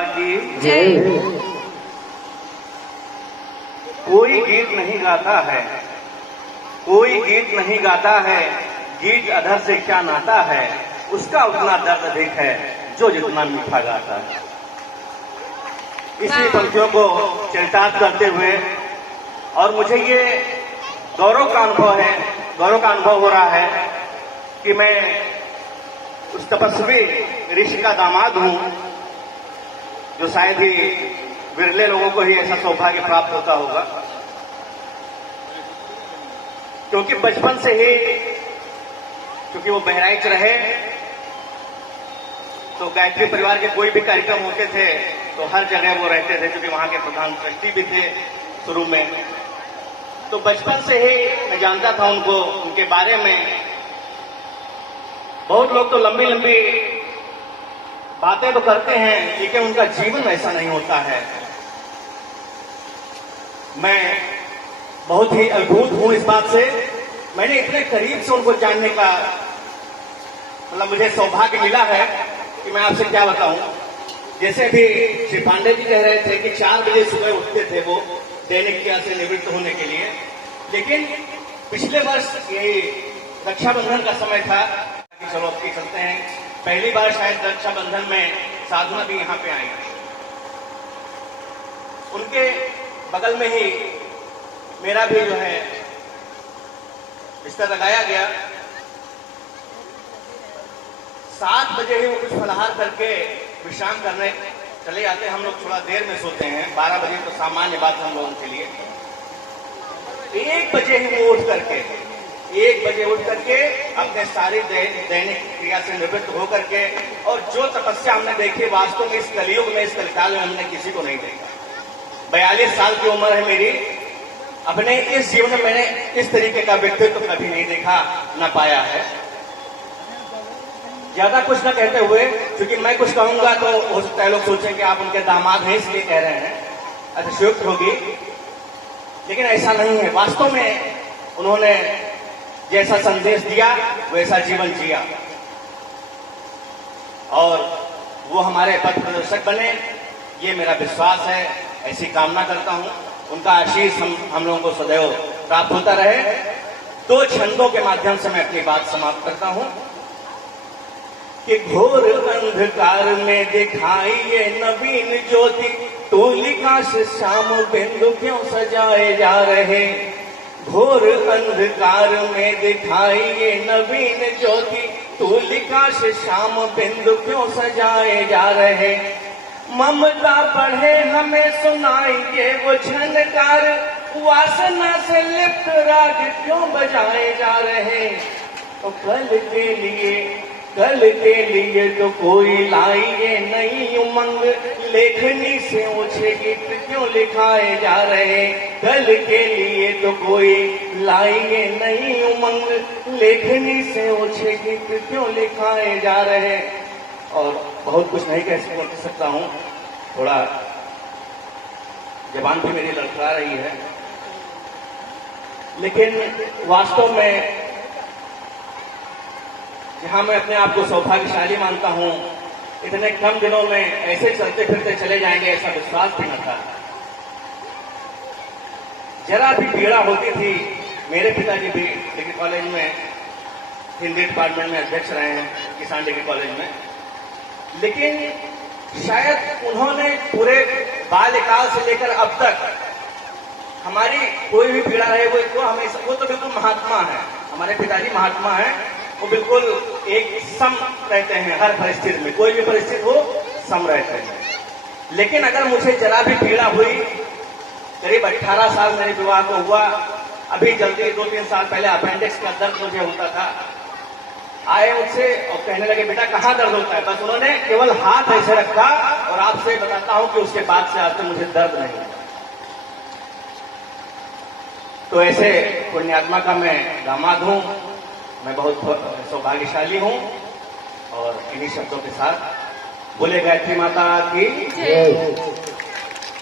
की जय। कोई गीत नहीं गाता है, कोई गीत नहीं गाता है, गीत अधर से क्या नाता है, उसका उतना दर्द अधिक है जो जितना मीठा गाता है। इसी पंक्तियों को चरितार्थ करते हुए और मुझे ये गौरव का अनुभव हो रहा है कि मैं उस तपस्वी ऋषि का दामाद हूं, जो शायद ही विरले लोगों को ही ऐसा सौभाग्य प्राप्त होता होगा, क्योंकि बचपन से ही क्योंकि वो बहराइच रहे तो गायत्री परिवार के कोई भी कार्यक्रम होते थे तो हर जगह वो रहते थे, क्योंकि वहां के प्रधान ट्रस्टी भी थे शुरू में। तो बचपन से ही मैं जानता था उनको, उनके बारे में। बहुत लोग तो लंबी लंबी बातें तो करते हैं, लेकिन उनका जीवन ऐसा नहीं होता है। मैं बहुत ही अद्भुत हूं इस बात से। मैंने इतने करीब से उनको जानने का मुझे सौभाग्य मिला है कि मैं आपसे क्या बताऊं। जैसे भी श्री पांडे जी कह रहे थे कि 4 बजे सुबह उठते थे वो दैनिक क्रिया से निवृत्त होने के लिए, लेकिन पिछले वर्ष यही रक्षाबंधन का समय था कि चलो अब चलते हैं। पहली बार शायद रक्षाबंधन में साधना भी यहां पे आई। उनके बगल में ही मेरा भी जो है बिस्तर लगाया गया। 7 बजे ही वो कुछ फलाहार करके विश्राम करने चले जाते हैं। हम लोग थोड़ा देर में सोते हैं, 12 बजे तो सामान्य बात हम लोगों के लिए। 1 बजे ही वो उठ करके अपने सारी दैनिक क्रिया से निवृत्त होकर के, और जो तपस्या हमने देखी वास्तव में इस कलयुग में, इस कलिकाल में हमने किसी को नहीं देखा। 42 साल की उम्र है मेरी। अपने इस जीवन में मैंने इस तरीके का व्यक्तित्व कभी नहीं देखा, न पाया है। ज्यादा कुछ न कहते हुए, क्योंकि मैं कुछ कहूंगा तो हो सकता है लोग सोचें कि आप उनके दामाद हैं इसलिए कह रहे हैं, अतिशयोक्त होगी, लेकिन ऐसा नहीं है। वास्तव में उन्होंने जैसा संदेश दिया वैसा जीवन जिया, और वो हमारे पथ प्रदर्शक बने, ये मेरा विश्वास है। ऐसी कामना करता हूं, उनका आशीष हम लोगों को सदैव प्राप्त होता रहे। 2 छंदों के माध्यम से मैं अपनी बात समाप्त करता हूं कि घोर अंधकार में दिखाई ये नवीन ज्योति, तूलिका से श्याम बिंदु क्यों सजाए जा रहे। घोर अंधकार में दिखाई ये नवीन ज्योति, तूलिका से श्याम बिंदु क्यों सजाए जा रहे। ममता बढ़े हमें सुनाएंगे वो झनकार, वासना से लिप्त राग क्यों बजाए जा रहे। तो कल के लिए तो कोई लाइए नई उमंग, लेखनी से ऊंचे गीत क्यों लिखाए जा रहे। कल के लिए तो कोई लाइए नई उमंग, लेखनी से ऊंचे गीत क्यों लिखाए जा रहे। और बहुत कुछ नहीं कह सकता हूं, थोड़ा जबान भी मेरी लड़खड़ा रही है, लेकिन वास्तव में जहां मैं अपने आप को सौभाग्यशाली मानता हूं, इतने कम दिनों में ऐसे चलते फिरते चले जाएंगे ऐसा विश्वास भी न था। जरा भी पीड़ा होती थी। मेरे पिताजी भी डिग्री कॉलेज में हिंदी डिपार्टमेंट में अध्यक्ष रहे हैं, किसान डिग्री कॉलेज में, लेकिन शायद उन्होंने पूरे बाल्यकाल से लेकर अब तक हमारी कोई भी पीड़ा रहे वो तो बिल्कुल महात्मा है। हमारे पिताजी महात्मा हैं, वो बिल्कुल एक सम रहते हैं हर परिस्थिति में, कोई भी परिस्थिति हो सम रहते हैं। लेकिन अगर मुझे जरा भी पीड़ा हुई, करीब 18 साल मेरे विवाह को हुआ, अभी जल्दी 2-3 साल पहले अपेंडिक्स का दर्द मुझे होता था, आए मुझसे और कहने लगे बेटा कहाँ दर्द होता है। बस उन्होंने केवल हाथ ऐसे रखा और आपसे बताता हूं कि उसके बाद से आज तक मुझे दर्द नहीं होता। तो ऐसे पुण्यात्मा का मैं दामाद हूं, मैं बहुत सौभाग्यशाली हूं। और इन्हीं शब्दों के साथ बोले गायत्री माता की जय।